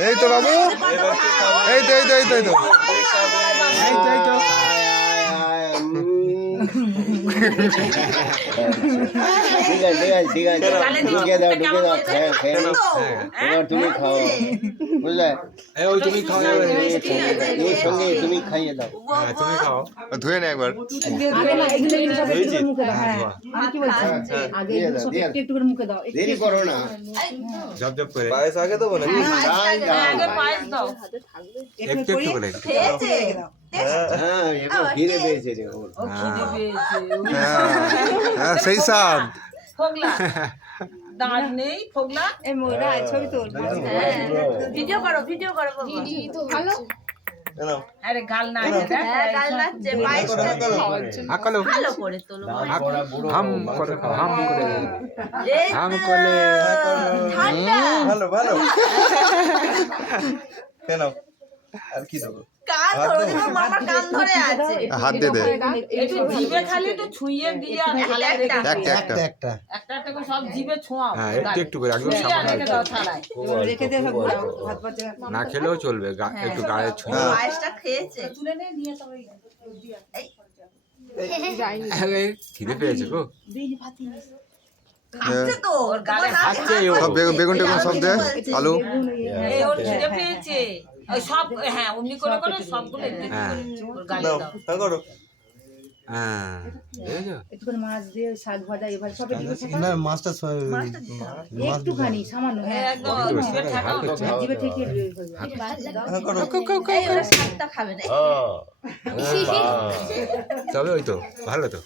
এই তো বাবু, এই তো এই তো এই তো এই তো ঠিক আছে ঢুকে দাও এবার তুমি খাও বুঝলে তুমি খাও এই সঙ্গে তুমি খাইয়ে দাও তুমি খাও ধুয়ে নে একবার। দেরি করো না জব জব করে পায়েস আগে দেবো না? একটু একটু করে হ্যাঁ এবার ঘিরে পেয়েছে রে ওর হ্যাঁ সেই স্বাদ। দাঁত নেই ফোগলা এই মোরা ছবি তোল ভিডিও করো দিদি তো ভালো আরে গাল না গাল নাচছে পায়েসটা আকালো ভালো করে তোলো হাম করে খাও হাম করে ঠান্ডা ভালো ভালো কেন আর কি দেবো? কান ধরে দিও মামার কান ধরে আছে হাত দিয়ে দে একটু জিভে খালি একটু ছুঁয়ে দিয়ে আর থালায় রেখে একটা একটা একটা করে সব জিভে ছোঁয়াও হ্যাঁ একটু একটু করে একদম ছুঁয়ে আর রেখে দাও থালায় রেখে দিয়ে সব হাত পা না খেলেও চলবে একটু গায়ে ছুঁয়ে পায়েসটা খেয়েছে তুলে নে নিয়ে তবে খিদে পেয়েছে গো খাচ্ছে তো ওর গালে খাচ্ছে ও। সব বেগুন টেগুন সব দে, আলু এই ওর খিদে পেয়েছে ওই সব হ্যাঁ অমনি করে করে সবগুলো একটু একটু হ্যাঁ। করে ওর গালে দাও হ্যাঁ বুঝেছো একটু করে মাছ দিয়ে শাক ভাজা এবার সব না মাছটা একটুখানি সামান্য হ্যাঁ একদম জিভে ঠাকা জিভে থেকে এই ওরা শাকটা খাবে না তবে ওই তো ভালো তো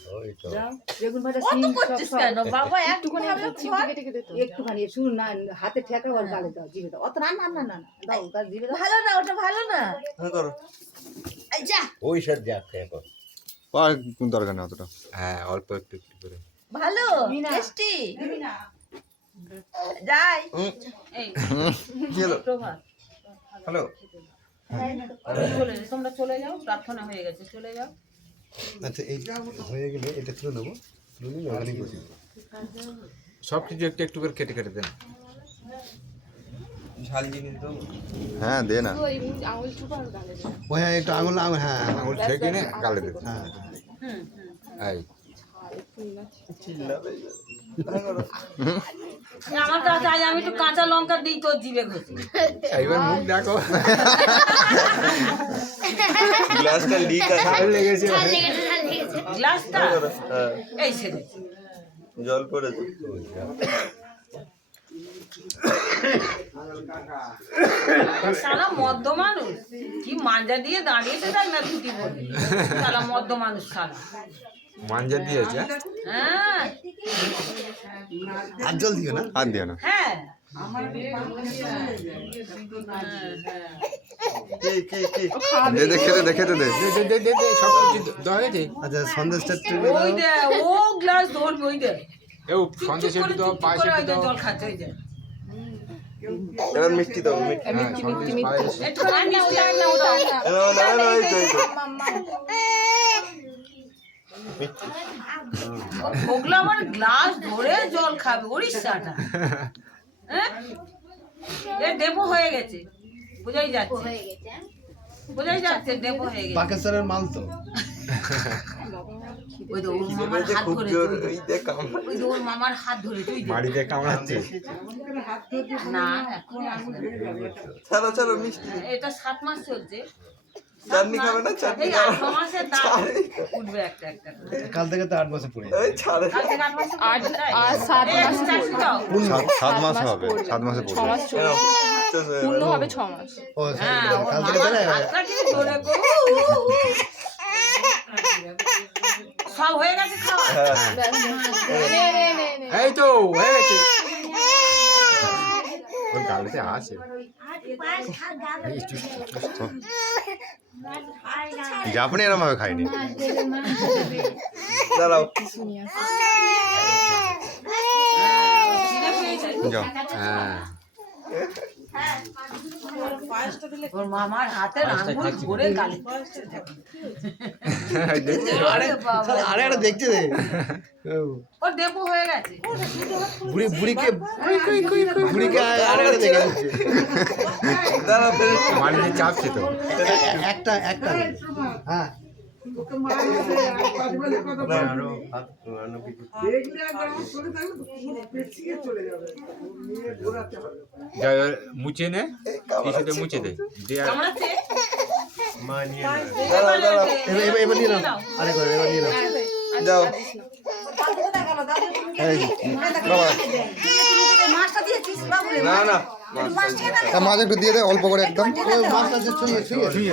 বেগুন ভাজা কত সিম করছিস কেন বাবা একটুখানি একটুখানি শুন না হাতে ঠেকা ওর গালে দাও জিভে দাও অত না না না না দাও তার জিভে দাও ভালো না ওটা ভালো না এই যা ওই সব যা খেয়ে আর দরকার নেই অতটা। হ্যাঁ অল্প একটু একটু করে ভালো টেস্টি যাই এই প্রভাত হ্যালো তোমরা চলে যাও প্রার্থনা হয়ে গেছে চলে যাও আচ্ছা এই হয়ে গেলে এটা তুলে নেবো ওখানে বসে সব কিছু একটু একটু করে কেটে কেটে দেন হ্যাঁ দে না ওই হ্যাঁ একটু আঙুল হ্যাঁ আঙুল ঠেকে নে গালে দেবে হ্যাঁ এই আমার কাছে আজ আমি একটু কাঁচা লঙ্কা দিই তোর জিভে ঘষে এইবার মুখ দেখো গ্লাসটা লিক আছে, ঝাল লেগেছে গ্লাসটা এই ছেড়ে জল পড়েছে। সারা মদ্য মানুষ কি মাঞ্জা দিয়ে দাঁড়িয়েছে দেখ না দুটি বলে সারা মদ্য মানুষ সারা মাঞ্জা দিয়েছে হ্যাঁ আর জল দিও না হাত দিও না। হ্যাঁ দে দে খেতে দে খেতে দে। দে সব কিছু দেওয়া গেছে আচ্ছা সন্দেশটা একটু ওই দে ও গ্লাস ধরবে ওই দে এও সন্দেশ একটু দাও পায়েস একটু দাও জল খাচ্ছে ওই দে এবার মিষ্টি দাও, মিষ্টি। হ্যাঁ সন্দেশ পায়েস একটু মিষ্টি আন না ওটা ওগুলো আমার গ্লাস ধরে জল খাবে উড়িষ্যাটা হ্যাঁ এ ডেপো হয়ে গেছে বোঝাই যাচ্ছে ডেপো হয়ে গেছে পাকিস্তানের মাল তো ওই তো ওর মামার হাত ধরে ওই তো ওর মামার হাত ধরে তুই মাড়িতে কামড়াচ্ছে না এখন আসবে ছাড়ো ছাড়ো মিষ্টি। এটা 7 মাস চলছে চাটনি খাবে না? চাটনি এই 8 মাসের দাম উঠবে একটা একটা করে। কাল থেকে তো 8 বছর পড়ে এই ছাড়ে। কাল থেকে 8 মাস আর 7 মাস দাও 7 মাস হবে, 7 মাসে পড়বে। পূর্ণ হবে 6 মাস ও হ্যাঁ ওর কাল থেকে মামার তাহলে হাতটা কি ধরে গো সব হয়ে গেছে খাওয়া এই তো হয়ে গেছে ওর গালেতে আছে জাপানি এরকম ভাবে খাইনি। দাঁড়াও যাও। হ্যাঁ ওর মামার হাতের আঙুল ধরে গালে আরে আরে দেখছে রে ওর ডেপো হয়ে গেছে। বুড়িকে আরে আরে দেখে দিচ্ছে মালিনী চাপছে তো একটা হ্যাঁ যা মুছে নে টিস্যুতে মুছে দে দিয়ে কামড়াচ্ছে? এবার নিয়ে নাও আরে করে এবার নিয়ে নাও যাও এই বাবা মাছটা দিয়েছিস বাবু রে, না না মাছ খেয়ে না মাছ একটু দিয়ে দে অল্প করে একদম মাছটা ছুঁয়ে